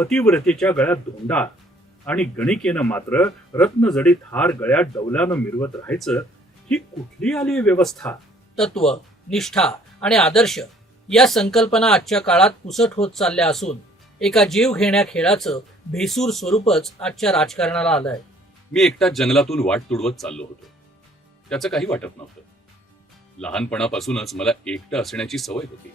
पतिव्रतेच्या गळ्यात धोंडा आणि गणिकेनं मात्र रत्नजडीत हार गळ्यात डौलानं मिरवत राहायचं, ही कुठली आली व्यवस्था? तत्व, निष्ठा आणि आदर्श या संकल्पना आजच्या काळात पुसट होत चालल्या असून एका जीव घेण्या खेळाचं भेसूर स्वरूपच आजच्या राजकारणाला आलंय. मी एकटाच जंगलातून वाट तुडवत चाललो होतो. त्याचं काही वाटत नव्हतं. लहानपणापासूनच मला एकटं असण्याची सवय होती.